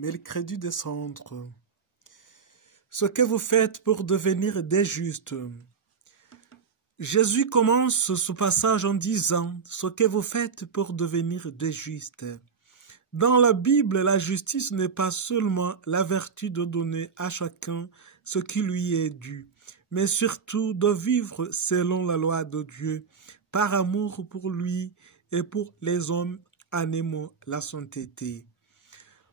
Mercredi des cendres. Ce que vous faites pour devenir des justes. Jésus commence ce passage en disant ce que vous faites pour devenir des justes. Dans la Bible, la justice n'est pas seulement la vertu de donner à chacun ce qui lui est dû, mais surtout de vivre selon la loi de Dieu, par amour pour lui et pour les hommes en aimant la sainteté.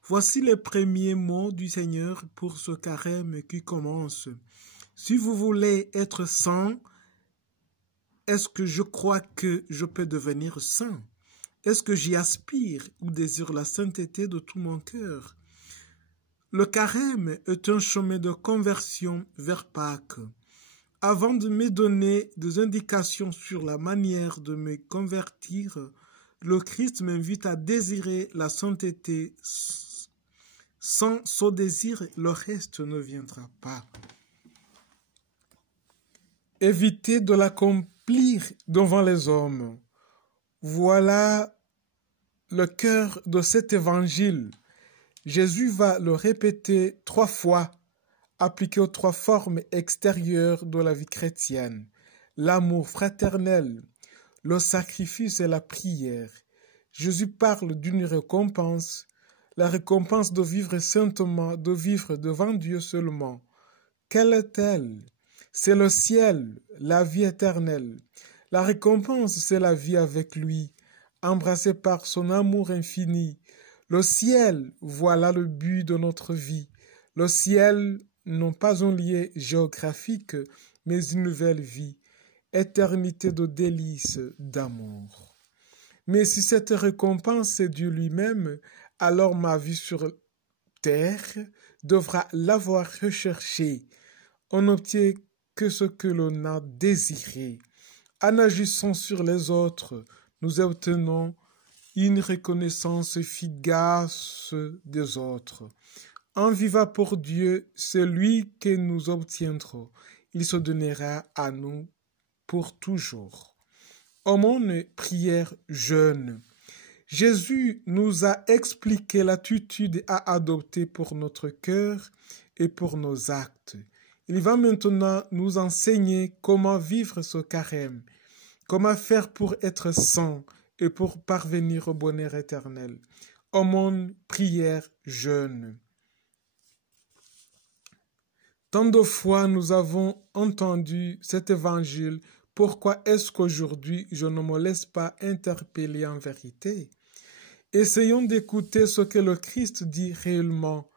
Voici les premiers mots du Seigneur pour ce carême qui commence. Si vous voulez être saint, est-ce que je crois que je peux devenir saint? Est-ce que j'y aspire ou désire la sainteté de tout mon cœur? Le carême est un chemin de conversion vers Pâques. Avant de me donner des indications sur la manière de me convertir, le Christ m'invite à désirer la sainteté. Sans ce désir, le reste ne viendra pas. Évitez de l'accomplir devant les hommes. Voilà le cœur de cet évangile. Jésus va le répéter 3 fois, appliqué aux 3 formes extérieures de la vie chrétienne. L'amour fraternel, le sacrifice et la prière. Jésus parle d'une récompense, la récompense de vivre saintement, de vivre devant Dieu seulement. Quelle est-elle? C'est le ciel, la vie éternelle. La récompense, c'est la vie avec lui, embrassée par son amour infini. Le ciel, voilà le but de notre vie. Le ciel, non pas un lieu géographique, mais une nouvelle vie, éternité de délices, d'amour. Mais si cette récompense est Dieu lui-même, alors ma vie sur terre devra l'avoir recherchée. On n'obtient que ce que l'on a désiré. En agissant sur les autres, nous obtenons une reconnaissance efficace des autres. En vivant pour Dieu, c'est lui que nous obtiendrons. Il se donnera à nous pour toujours. Aumône, prière, jeûne. Jésus nous a expliqué l'attitude à adopter pour notre cœur et pour nos actes. Il va maintenant nous enseigner comment vivre ce carême, comment faire pour être saint et pour parvenir au bonheur éternel. Aumône, prière, jeûne. Tant de fois nous avons entendu cet évangile. Pourquoi est-ce qu'aujourd'hui je ne me laisse pas interpeller en vérité? Essayons d'écouter ce que le Christ dit réellement.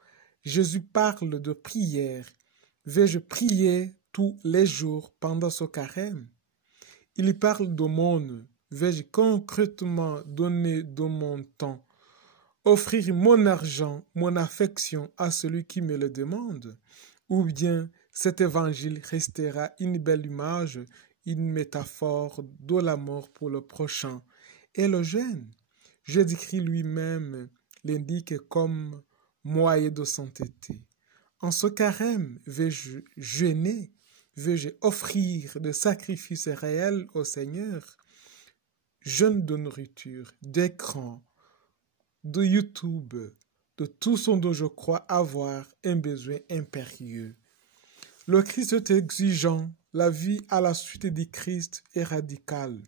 Jésus parle de prière. Vais-je prier tous les jours pendant ce carême? Il parle d'aumône. Vais-je concrètement donner de mon temps, offrir mon argent, mon affection à celui qui me le demande? Ou bien cet évangile restera une belle image, une métaphore de la mort pour le prochain? Et le jeûne, Jésus-Christ lui-même l'indique comme moyen de sainteté. En ce carême, vais-je jeûner? Vais-je offrir des sacrifices réels au Seigneur? Jeûne de nourriture, d'écran, de YouTube, de tout ce dont je crois avoir un besoin impérieux. Le Christ est exigeant, la vie à la suite du Christ est radicale,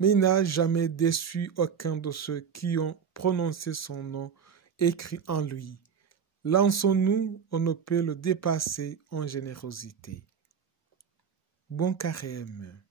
mais il n'a jamais déçu aucun de ceux qui ont prononcé son nom écrit en lui. Lançons-nous, on ne peut le dépasser en générosité. Bon carême.